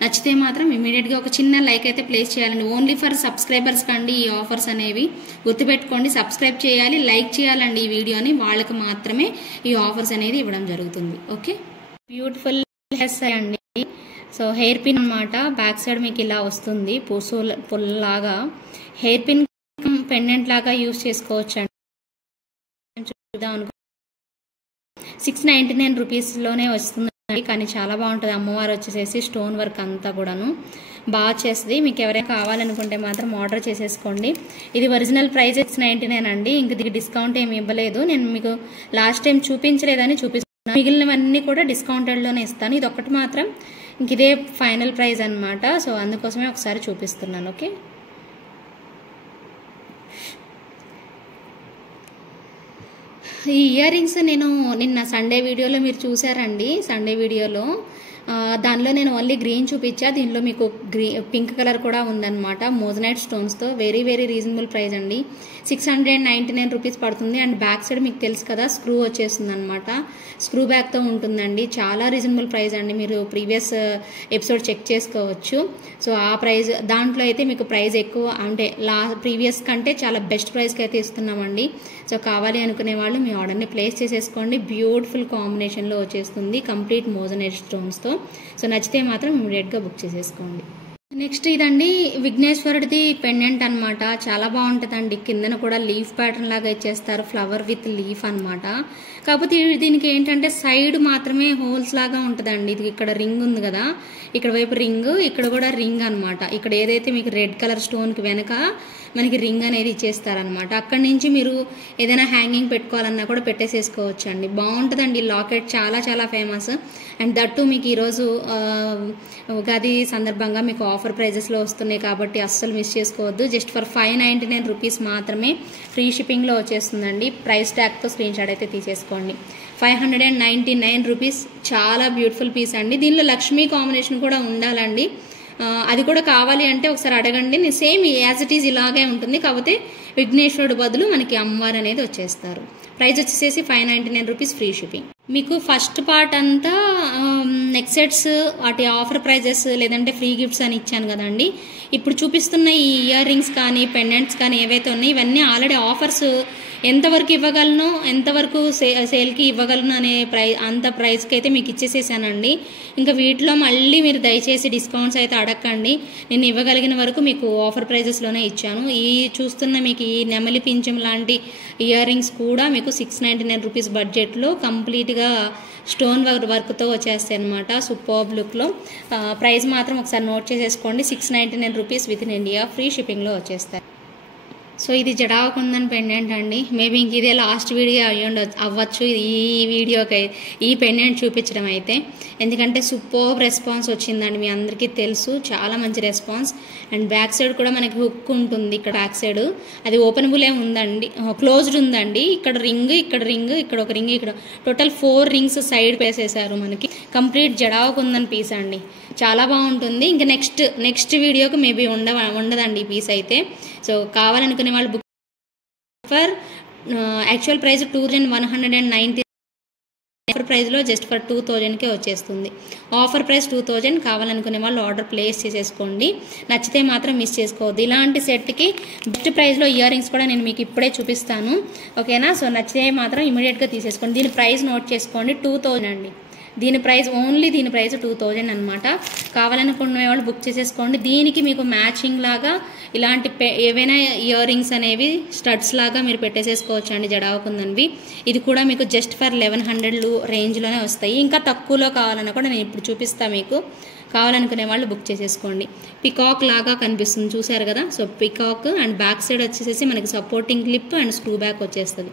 నచ్చితే మాత్రం ఇమీడియట్గా ఒక చిన్న లైక్ అయితే ప్లేస్ చేయాలండి. ఓన్లీ ఫర్ సబ్స్క్రైబర్స్ కండి ఈ ఆఫర్స్ అనేవి, గుర్తుపెట్టుకోండి. సబ్స్క్రైబ్ చేయాలి, లైక్ చేయాలండి ఈ వీడియోని. వాళ్ళకి మాత్రమే ఈ ఆఫర్స్ అనేది ఇవ్వడం జరుగుతుంది. ఓకే, బ్యూటిఫుల్ హెయిర్స్ అండి. సో హెయిర్ పిన్ అనమాట. బ్యాక్ సైడ్ మీకు ఇలా వస్తుంది పుల్లాగా. హెయిర్ పిన్ పెండెంట్ లాగా యూజ్ చేసుకోవచ్చు అండి. చూద్దాం అనుకో 699 రూపీస్లోనే వస్తుంది కానీ చాలా బాగుంటుంది. అమ్మవారు వచ్చేసేసి స్టోన్ వర్క్ అంతా కూడాను బాగా చేస్తుంది. మీకు ఎవరైనా కావాలనుకుంటే మాత్రం ఆర్డర్ చేసేసుకోండి. ఇది ఒరిజినల్ ప్రైస్ 699 అండి. ఇంక దీనికి డిస్కౌంట్ ఏమి ఇవ్వలేదు. నేను మీకు లాస్ట్ టైం చూపించలేదని చూపిస్తున్నాను. మిగిలినవన్నీ కూడా డిస్కౌంటెడ్లోనే ఇస్తాను. ఇది ఒకటి మాత్రం ఇంక ఇదే ఫైనల్ ప్రైస్ అనమాట. సో అందుకోసమే ఒకసారి చూపిస్తున్నాను. ఓకే, ఈ ఇయర్ రింగ్స్ నేను నిన్న సండే వీడియోలో మీరు చూసారండి. సండే వీడియోలో దానిలో నేను ఓన్లీ గ్రీన్ చూపించా, దీనిలో మీకు పింక్ కలర్ కూడా ఉందన్నమాట మోజనైట్ స్టోన్స్తో. వెరీ వెరీ రీజనబుల్ ప్రైస్ అండి, 699 రూపీస్ పడుతుంది. అండ్ బ్యాక్ సైడ్ మీకు తెలుసు కదా స్క్రూ వచ్చేస్తుంది అనమాట, స్క్రూ బ్యాక్తో ఉంటుందండి. చాలా రీజనబుల్ ప్రైస్ అండి, మీరు ప్రీవియస్ ఎపిసోడ్ చెక్ చేసుకోవచ్చు. సో ఆ ప్రైస్ దాంట్లో అయితే మీకు ప్రైస్ ఎక్కువ అంటే ప్రీవియస్ కంటే చాలా బెస్ట్ ప్రైస్కి అయితే ఇస్తున్నామండి. సో కావాలి అనుకునే వాళ్ళు మీ ఆర్డర్ని ప్లేస్ చేసేసుకోండి. బ్యూటిఫుల్ కాంబినేషన్లో వచ్చేస్తుంది కంప్లీట్ మోజనైట్ స్టోన్స్తో. సో నచ్చితే మాత్రం ఇమీడియట్గా బుక్ చేసేసుకోండి. నెక్స్ట్ ఇదండి విఘ్నేశ్వరుడిది పెండెంట్ అనమాట, చాలా బాగుంటుందండి. కిందన కూడా లీఫ్ ప్యాటర్న్ లాగా ఇచ్చేస్తారు, ఫ్లవర్ విత్ లీఫ్ అనమాట. కాకపోతే దీనికి ఏంటంటే సైడ్ మాత్రమే హోల్స్ లాగా ఉంటుందండి. ఇది ఇక్కడ రింగ్ ఉంది కదా, ఇక్కడ వైపు రింగ్, ఇక్కడ కూడా రింగ్ అనమాట. ఇక్కడ ఏదైతే మీకు రెడ్ కలర్ స్టోన్కి వెనక మనకి రింగ్ అనేది ఇచ్చేస్తారనమాట. అక్కడి నుంచి మీరు ఏదైనా హ్యాంగింగ్ పెట్టుకోవాలన్నా కూడా పెట్టేసేసుకోవచ్చు అండి. బాగుంటుందండి లాకెట్, చాలా చాలా ఫేమస్. అండ్ దట్టు మీకు ఈరోజు ఉగాది సందర్భంగా మీకు ఆఫర్ ప్రైజెస్లో వస్తున్నాయి కాబట్టి అస్సలు మిస్ చేసుకోవద్దు. జస్ట్ ఫర్ 599 రూపీస్ మాత్రమే ఫ్రీ షిప్పింగ్లో వచ్చేస్తుందండి. ప్రైస్ ట్యాగ్తో స్క్రీన్ షాట్ అయితే తీసేసుకోండి. 599 రూపీస్, చాలా బ్యూటిఫుల్ పీస్ అండి. దీనిలో లక్ష్మీ కాంబినేషన్ కూడా ఉండాలండి, అది కూడా కావాలి అంటే ఒకసారి అడగండి. సేమ్ యాజ్ ఇట్ ఈజ్ ఇలాగే ఉంటుంది, కాకపోతే విఘ్నేశ్వరుడు బదులు మనకి అమ్మవారు అనేది వచ్చేస్తారు. ప్రైస్ వచ్చేసి 599 రూపీస్ ఫ్రీ షిప్పింగ్. మీకు ఫస్ట్ పార్ట్ అంతా నెక్ సెట్స్ వాటి ఆఫర్ ప్రైజెస్ లేదంటే ఫ్రీ గిఫ్ట్స్ అని ఇచ్చాను కదండి. ఇప్పుడు చూపిస్తున్న ఈ ఇయర్ రింగ్స్ కానీ పెండెంట్స్ కానీ ఏవైతే ఉన్నాయో ఇవన్నీ ఆల్రెడీ ఆఫర్స్ ఎంతవరకు ఇవ్వగలను, ఎంతవరకు సేల్కి ఇవ్వగలను అనే అంత ప్రైస్కి అయితే మీకు ఇచ్చేసేసానండి. ఇంకా వీటిలో మళ్ళీ మీరు దయచేసి డిస్కౌంట్స్ అయితే అడగండి. నేను ఇవ్వగలిగిన వరకు మీకు ఆఫర్ ప్రైజెస్లోనే ఇచ్చాను. ఈ చూస్తున్న మీకు ఈ నెమలి పింఛం లాంటి ఇయర్ రింగ్స్ కూడా మీకు 699 రూపీస్ బడ్జెట్లో కంప్లీట్గా స్టోన్ వర్క్తో వచ్చేస్తాయి అనమాట, సూపర్బ్ లుక్లో. ప్రైస్ మాత్రం ఒకసారి నోట్ చేసేసుకోండి, 699 rupees within India free షిప్పింగ్లో వచ్చేస్తాయి. సో ఇది జడాకుందన్ పెండెంట్ అండి. మేబీ ఇంక ఇదే లాస్ట్ వీడియో అవ్వచ్చు ఈ వీడియోకి ఈ పెండెంట్ చూపించడం అయితే, ఎందుకంటే సూపర్బ్ రెస్పాన్స్ వచ్చిందండి. మీ అందరికీ తెలుసు, చాలా మంచి రెస్పాన్స్. అండ్ బ్యాక్ సైడ్ కూడా మనకి హుక్ ఉంటుంది. ఇక్కడ బ్యాక్ సైడ్ అది ఓపెనబులే ఉందండి, క్లోజ్డ్ ఉందండి. ఇక్కడ రింగ్, ఇక్కడ రింగ్, ఇక్కడ ఒక రింగ్, ఇక్కడ టోటల్ 4 రింగ్స్ సైడ్ వేసేసారు. మనకి కంప్లీట్ జడాకుందన్ పీస్ అండి, చాలా బాగుంటుంది. ఇంకా నెక్స్ట్ వీడియోకి మేబీ ఉండదండి ఈ పీస్ అయితే. సో కావాలనుకునే వాళ్ళు book for actual price 2190, offer ప్రైస్లో జస్ట్ ఫర్ 2000కే వచ్చేస్తుంది. Offer price 2000. కావాలనుకునే వాళ్ళు ఆర్డర్ ప్లేస్ చేసేసుకోండి. నచ్చితే మాత్రం మిస్ చేసుకోవద్దు. ఇలాంటి సెట్కి బెస్ట్ ప్రైస్లో ఇయర్ రింగ్స్ కూడా నేను మీకు ఇప్పుడే చూపిస్తాను, ఓకేనా? సో నచ్చితే మాత్రం ఇమీడియట్గా తీసేసుకోండి. దీని ప్రైస్ నోట్ చేసుకోండి, 2000 అండి. దీని ప్రైస్ 2000 అనమాట. కావాలనుకునే వాళ్ళు బుక్ చేసేసుకోండి. దీనికి మీకు మ్యాచింగ్ లాగా ఇలాంటి ఏవైనా ఇయర్ రింగ్స్ అనేవి స్టడ్స్ లాగా మీరు పెట్టేసేసుకోవచ్చు అండి, జడావుకుందనివి. ఇది కూడా మీకు జస్ట్ ఫర్ 1100 రేంజ్లోనే వస్తాయి. ఇంకా తక్కువలో కావాలన్నా కూడా నేను ఇప్పుడు చూపిస్తాను మీకు. కావాలనుకునే వాళ్ళు బుక్ చేసేసుకోండి. పికాక్ లాగా కనిపిస్తుంది, చూసారు కదా? So peacock and back side వచ్చేసి మనకి supporting clip and screw back వచ్చేస్తుంది.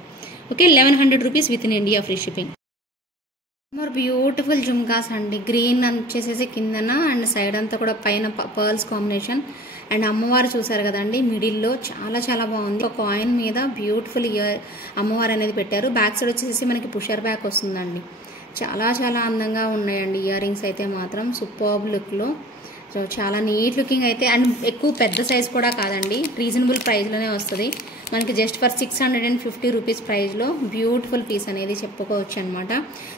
Okay, 1100 rupees within India free shipping. More beautiful jhumkas అండి. గ్రీన్ వచ్చేసేసి కిందన అండ్ సైడ్ అంతా కూడా పైన పర్ల్స్ కాంబినేషన్. అండ్ అమ్మవారు చూసారు కదండి, మిడిల్లో చాలా చాలా బాగుంది. ఒక కాయిన్ మీద బ్యూటిఫుల్ అమ్మవారు అనేది పెట్టారు. బ్యాక్ సైడ్ వచ్చేసి మనకి పుషర్ బ్యాక్ వస్తుందండి. చాలా చాలా అందంగా ఉన్నాయండి ఇయర్ రింగ్స్ అయితే మాత్రం సూపర్బ్ లుక్లో. సో చాలా నీట్ లుకింగ్ అయితే, అండ్ ఎక్కువ పెద్ద సైజ్ కూడా కాదండి, రీజనబుల్ ప్రైస్లోనే వస్తుంది మనకి. జస్ట్ ఫర్ 650 రూపీస్ ప్రైస్లో బ్యూటిఫుల్ పీస్ అనేది చెప్పుకోవచ్చు అనమాట.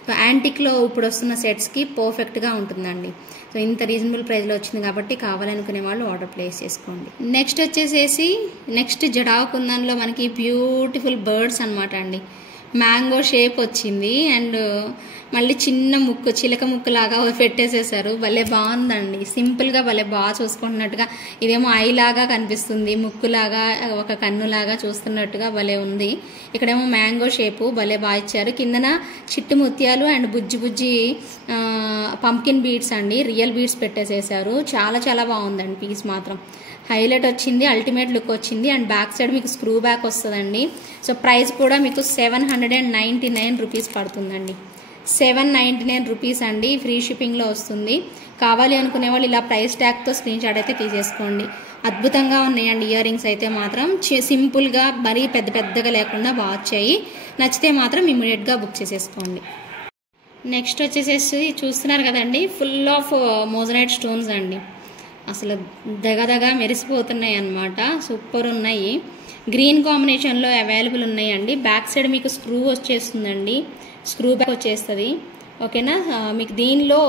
సో యాంటిక్లో ఇప్పుడు వస్తున్న సెట్స్కి పర్ఫెక్ట్గా ఉంటుందండి. సో ఇంత రీజనబుల్ ప్రైస్లో వచ్చింది కాబట్టి కావాలనుకునే వాళ్ళు ఆర్డర్ ప్లేస్ చేసుకోండి. నెక్స్ట్ వచ్చేసేసి జడావుకుందన్లో మనకి బ్యూటిఫుల్ బర్డ్స్ అనమాట అండి. మ్యాంగో షేప్ వచ్చింది అండ్ మళ్ళీ చిన్న ముక్కు, చిలక ముక్కు లాగా పెట్టేసేసారు. భలే బాగుందండి, సింపుల్గా భలే బాగా చూసుకుంటున్నట్టుగా. ఇదేమో ఐ లాగా కనిపిస్తుంది, ముక్కులాగా ఒక కన్నులాగా చూస్తున్నట్టుగా భలే ఉంది. ఇక్కడేమో మ్యాంగో షేపు భలే బాగా ఇచ్చారు. కిందన చిట్టు ముత్యాలు అండ్ బుజ్జి పంకిన్ బీడ్స్ అండి, రియల్ బీడ్స్ పెట్టేసేసారు. చాలా చాలా బాగుందండి పీస్ మాత్రం. హైలైట్ వచ్చింది, అల్టిమేట్ లుక్ వచ్చింది. అండ్ బ్యాక్ సైడ్ మీకు స్క్రూ బ్యాక్ వస్తుందండి. సో ప్రైస్ కూడా మీకు 799 రూపీస్ పడుతుందండి. 799 రూపీస్ అండి, ఫ్రీ షిప్పింగ్లో వస్తుంది. కావాలి అనుకునే వాళ్ళు ఇలా ప్రైస్ ట్యాగ్తో స్క్రీన్ షాట్ అయితే తీసేసుకోండి. అద్భుతంగా ఉన్నాయండి ఇయర్ రింగ్స్ అయితే మాత్రం. సింపుల్గా మరీ పెద్దగా లేకుండా బాగా వచ్చాయి. నచ్చితే మాత్రం ఇమీడియట్గా బుక్ చేసేసుకోండి. నెక్స్ట్ వచ్చేసేసి చూస్తున్నారు కదండి, ఫుల్ ఆఫ్ మోజనైట్ స్టోన్స్ అండి. అసలు దగదగా మెరిసిపోతున్నాయి అన్నమాట. సూపర్ ఉన్నాయి. గ్రీన్ కాంబినేషన్లో అవైలబుల్ ఉన్నాయండి. బ్యాక్ సైడ్ మీకు స్క్రూ వచ్చేస్తుందండి, స్క్రూ బ్యాక్ వచ్చేస్తుంది. ఓకేనా, మీకు దీనిలో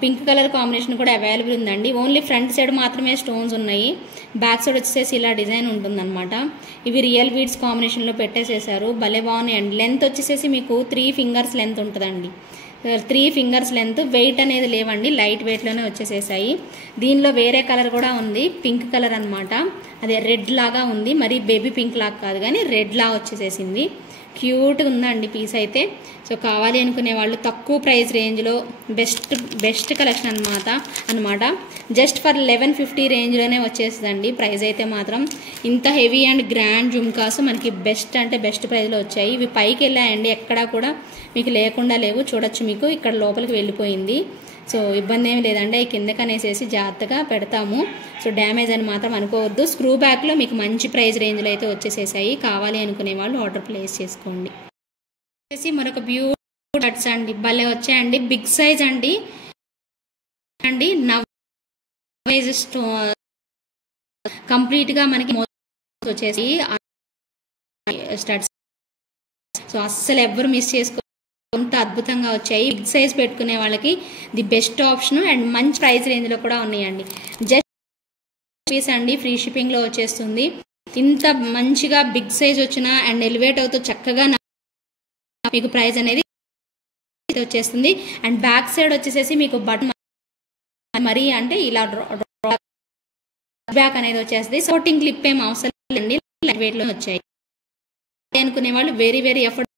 పింక్ కలర్ కాంబినేషన్ కూడా అవైలబుల్ ఉందండి. ఓన్లీ ఫ్రంట్ సైడ్ మాత్రమే స్టోన్స్ ఉన్నాయి. బ్యాక్ సైడ్ వచ్చేసి ఇలా డిజైన్ ఉంటుందన్నమాట. ఇవి రియల్ బీడ్స్ కాంబినేషన్లో పెట్టేసేసారు. భలే బాగున్నాయండి. లెంత్ వచ్చేసేసి మీకు 3 ఫింగర్స్ లెంత్ ఉంటుందండి. 3 ఫింగర్స్ లెంత్. వెయిట్ అనేది లేవండి, లైట్ వెయిట్లోనే వచ్చేసేసాయి. దీనిలో వేరే కలర్ కూడా ఉంది, పింక్ కలర్ అనమాట. అదే రెడ్ లాగా ఉంది, మరి బేబీ పింక్ లాగా కాదు కానీ రెడ్ లాగా వచ్చేసేసింది. క్యూట్గా ఉందండి పీస్ అయితే. సో కావాలి అనుకునే వాళ్ళు తక్కువ ప్రైస్ రేంజ్లో బెస్ట్ కలెక్షన్ అనమాట. జస్ట్ ఫర్ 1150 రేంజ్లోనే వచ్చేస్తుందండి. ప్రైస్ అయితే మాత్రం ఇంత హెవీ అండ్ గ్రాండ్ జుమ్కాస్ మనకి బెస్ట్ అంటే బెస్ట్ ప్రైస్లో వచ్చాయి. ఇవి పైకి వెళ్ళాయండి, ఎక్కడా కూడా మీకు లేకుండా లేవు. చూడొచ్చు, మీకు ఇక్కడ లోపలికి వెళ్ళిపోయింది. సో ఇబ్బంది ఏమి లేదండి. అవి కిందకి అనేసి జాగ్రత్తగా పెడతాము. సో డ్యామేజ్ అని మాత్రం అనుకోవద్దు. స్క్రూ బ్యాక్లో మీకు మంచి ప్రైస్ రేంజ్లో అయితే వచ్చేసేసాయి. కావాలి అనుకునే వాళ్ళు ఆర్డర్ ప్లేస్ చేసుకోండి. వచ్చేసి మరొక బ్యూటిఫుల్ కట్స్ అండి, భలే వచ్చాయండి. బిగ్ సైజ్ అండి. కంప్లీట్గా మనకి వచ్చేసి స్టడ్స్. సో అస్సలు ఎవ్వరు మిస్ చేసుకో, అంత అద్భుతంగా వచ్చాయి. బిగ్ సైజ్ పెట్టుకునే వాళ్ళకి ది బెస్ట్ ఆప్షన్ అండ్ మంచి ప్రైస్ రేంజ్లో కూడా ఉన్నాయండి. జస్ట్ పీస్ అండి, ఫ్రీ షిప్పింగ్లో వచ్చేస్తుంది. ఇంత మంచిగా బిగ్ సైజ్ వచ్చిన అండ్ ఎలివేట్ అవుతూ చక్కగా మీకు ప్రైస్ అనేది వచ్చేస్తుంది. అండ్ బ్యాక్ సైడ్ వచ్చేసేసి మీకు బటన్ మరీ అంటే ఇలా బ్యాక్ అనేది వచ్చేస్తుంది. సపోర్టింగ్ క్లిప్ ఏం అవసరం లేదండి, లైట్ వెయిట్లో వచ్చాయి. అనుకునే వాళ్ళు వెరీ వెరీ ఎఫర్ట్.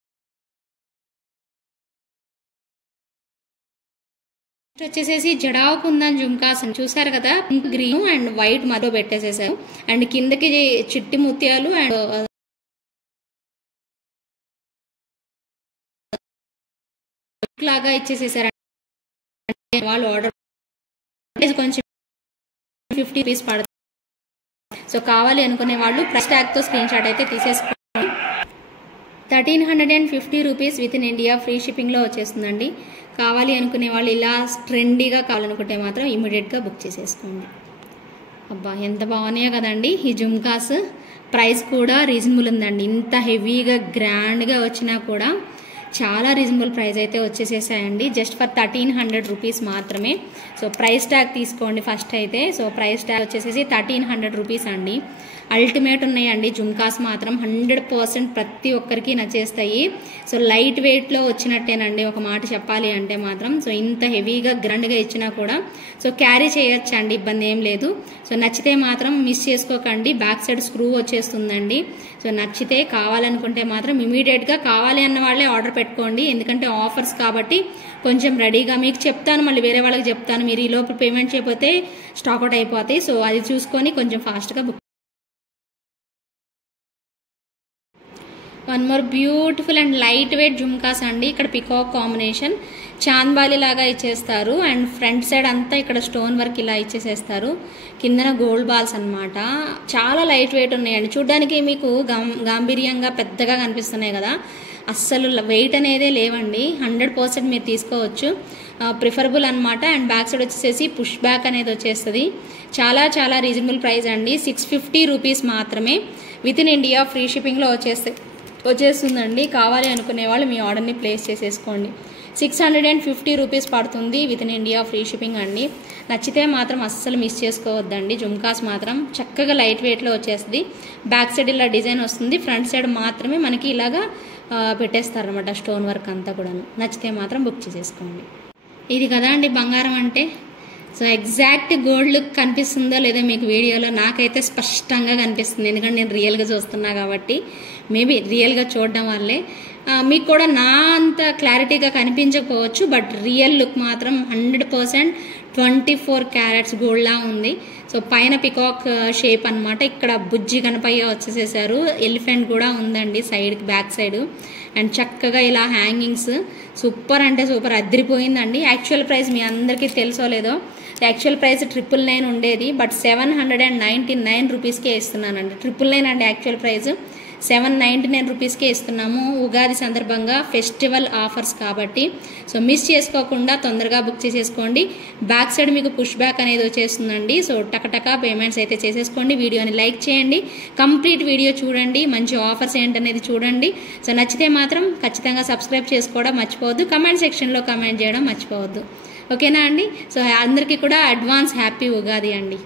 వచ్చేసేసి జడావు కుందన్ జుమ్కాస్ చూసారు కదా, పింక్ గ్రీన్ అండ్ వైట్ మధ్య పెట్టేసేసారు. అండ్ కిందకి చిట్టి ముత్యాలు అండ్ లాగా ఇచ్చేసేసారు. వాళ్ళు ఆర్డర్ కొంచెం 50 రూపీస్ పడుతుంది. సో కావాలి అనుకునే వాళ్ళు ప్రైస్ ట్యాగ్తో స్క్రీన్ షాట్ అయితే తీసేసుకోండి. 1350 rupees within India free షిప్పింగ్లో వచ్చేస్తుందండి. కావాలి అనుకునే వాళ్ళు ఇలా ట్రెండీగా కావాలనుకుంటే మాత్రం ఇమీడియట్గా బుక్ చేసేసుకోండి. అబ్బా ఎంత బాగున్నాయో కదండి ఈ జుమ్కాస్. ప్రైస్ కూడా రీజనబుల్ ఉందండి. ఇంత హెవీగా గ్రాండ్గా వచ్చినా కూడా చాలా రీజనబుల్ ప్రైస్ అయితే వచ్చేసేసాయండి. జస్ట్ ఫర్ 1300 రూపీస్ మాత్రమే. సో ప్రైస్ ట్యాగ్ తీసుకోండి ఫస్ట్ అయితే. సో ప్రైస్ ట్యాగ్ వచ్చేసేసి 1300 రూపీస్ అండి. అల్టిమేట్ ఉన్నాయండి జుమ్కాస్ మాత్రం. 100% ప్రతి ఒక్కరికి నచ్చేస్తాయి. సో లైట్ వెయిట్లో వచ్చినట్టేనండి ఒక మాట చెప్పాలి అంటే మాత్రం. సో ఇంత హెవీగా గ్రాండ్గా ఇచ్చినా కూడా సో క్యారీ చేయొచ్చండి, ఇబ్బంది ఏం లేదు. సో నచ్చితే మాత్రం మిస్ చేసుకోకండి. బ్యాక్ సైడ్ స్క్రూ వచ్చేస్తుందండి. సో నచ్చితే కావాలనుకుంటే మాత్రం ఇమీడియట్గా కావాలి అన్న వాళ్ళే ఆర్డర్ పెట్టుకోండి. ఎందుకంటే ఆఫర్స్ కాబట్టి కొంచెం రెడీగా మీకు చెప్తాను, మళ్ళీ వేరే వాళ్ళకి చెప్తాను. మీరు ఈ లోపు పేమెంట్ చేయకపోతే స్టాక్అవుట్ అయిపోతాయి. సో అది చూసుకొని కొంచెం ఫాస్ట్గా book. One more beautiful and light weight jhumkas అండి. ఇక్కడ పికాక్ కాంబినేషన్ చాంద్బాలి లాగా ఇచ్చేస్తారు. అండ్ ఫ్రంట్ సైడ్ అంతా ఇక్కడ స్టోన్ వర్క్ ఇలా ఇచ్చేసేస్తారు. కిందన గోల్డ్ బాల్స్ అనమాట. చాలా లైట్ వెయిట్ ఉన్నాయండి. చూడ్డానికి మీకు గాంభీర్యంగా పెద్దగా కనిపిస్తున్నాయి కదా, అస్సలు వెయిట్ అనేదే లేవండి. 100% మీరు తీసుకోవచ్చు, ప్రిఫరబుల్ అనమాట. అండ్ బ్యాక్ సైడ్ వచ్చేసి పుష్ బ్యాక్ అనేది వచ్చేస్తుంది. చాలా చాలా రీజనబుల్ ప్రైస్ అండి. 650 రూపీస్ మాత్రమే విత్ ఇన్ ఇండియా ఫ్రీ షిప్పింగ్లో వచ్చేస్తుందండి. కావాలి అనుకునే వాళ్ళు మీ ఆర్డర్ని ప్లేస్ చేసేసుకోండి. 650 రూపీస్ పడుతుంది with in India free shipping అండి. నచ్చితే మాత్రం అస్సలు మిస్ చేసుకోవద్దండి. జుమ్కాస్ మాత్రం చక్కగా లైట్ వెయిట్లో వచ్చేస్తుంది. బ్యాక్ సైడ్ ఇలా డిజైన్ వస్తుంది, ఫ్రంట్ సైడ్ మాత్రమే మనకి ఇలాగా పెట్టేస్తారనమాట స్టోన్ వర్క్ అంతా కూడాను. నచ్చితే మాత్రం బుక్ చేసేసుకోండి. ఇది కదా అండి బంగారం అంటే. సో ఎగ్జాక్ట్ గోల్డ్ లుక్ కనిపిస్తుందో లేదో మీకు వీడియోలో, నాకైతే స్పష్టంగా కనిపిస్తుంది. ఎందుకంటే నేను రియల్గా చూస్తున్నా కాబట్టి. మేబీ రియల్గా చూడడం వల్లే మీకు కూడా నా అంత క్లారిటీగా కనిపించకపోవచ్చు. బట్ రియల్ లుక్ మాత్రం 100% 24 క్యారెట్స్ గోల్డ్లా ఉంది. సో పైన పికాక్ షేప్ అనమాట. ఇక్కడ బుజ్జి గణపయ్య వచ్చేసేసారు. ఎలిఫెంట్ కూడా ఉందండి సైడ్కి, బ్యాక్ సైడ్. అండ్ చక్కగా ఇలా హ్యాంగింగ్స్ సూపర్ అంటే సూపర్ అదిరిపోయిందండి. యాక్చువల్ ప్రైస్ మీ అందరికీ తెలుసో లేదో, యాక్చువల్ ప్రైస్ 999 ఉండేది. బట్ 799 రూపీస్కే ఇస్తున్నానండి. 999 అండి యాక్చువల్ ప్రైస్. 799 రూపీస్కే ఇస్తున్నాము. ఉగాది సందర్భంగా ఫెస్టివల్ ఆఫర్స్ కాబట్టి సో మిస్ చేసుకోకుండా తొందరగా బుక్ చేసేసుకోండి. బ్యాక్ సైడ్ మీకు పుష్ బ్యాక్ అనేది వచ్చేస్తుందండి. సో టకటకా పేమెంట్స్ అయితే చేసేసుకోండి. వీడియోని లైక్ చేయండి, కంప్లీట్ వీడియో చూడండి, మంచి ఆఫర్స్ ఏంటనేది చూడండి. సో నచ్చితే మాత్రం ఖచ్చితంగా సబ్స్క్రైబ్ చేసుకోవడం మర్చిపోవద్దు, కమెంట్ సెక్షన్లో కమెంట్ చేయడం మర్చిపోవద్దు. ఓకేనా అండి? సో అందరికీ కూడా అడ్వాన్స్ హ్యాపీ ఉగాది అండి.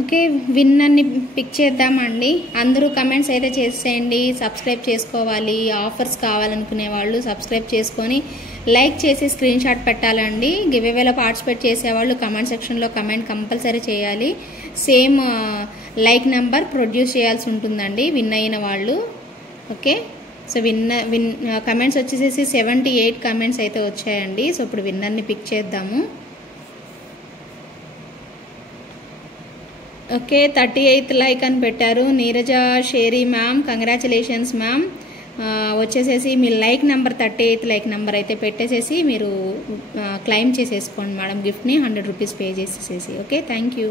ఓకే, విన్నర్ని పిక్ చేద్దామండి. అందరూ కమెంట్స్ అయితే చేసేయండి. సబ్స్క్రైబ్ చేసుకోవాలి, ఆఫర్స్ కావాలనుకునే వాళ్ళు సబ్స్క్రైబ్ చేసుకొని లైక్ చేసి స్క్రీన్ షాట్ పెట్టాలండి. గివ్ అవేలో పార్టిసిపేట్ చేసేవాళ్ళు కమెంట్ సెక్షన్లో కమెంట్ కంపల్సరీ చేయాలి. సేమ్ లైక్ నెంబర్ ప్రొడ్యూస్ చేయాల్సి ఉంటుందండి విన్ అయిన వాళ్ళు. ఓకే, సో కమెంట్స్ వచ్చేసేసి 78 కమెంట్స్ అయితే వచ్చాయండి. సో ఇప్పుడు విన్నర్ని పిక్ చేద్దాము. ఓకే, 38th లైక్ అని పెట్టారు Neeraja Sheri ma'am. Congratulations ma'am. వచ్చేసేసి మీ like number 38th like number అయితే పెట్టేసేసి మీరు క్లెయిమ్ చేసేసుకోండి మేడం గిఫ్ట్ని 100 రూపీస్ పే చేసేసేసి. Okay, thank you.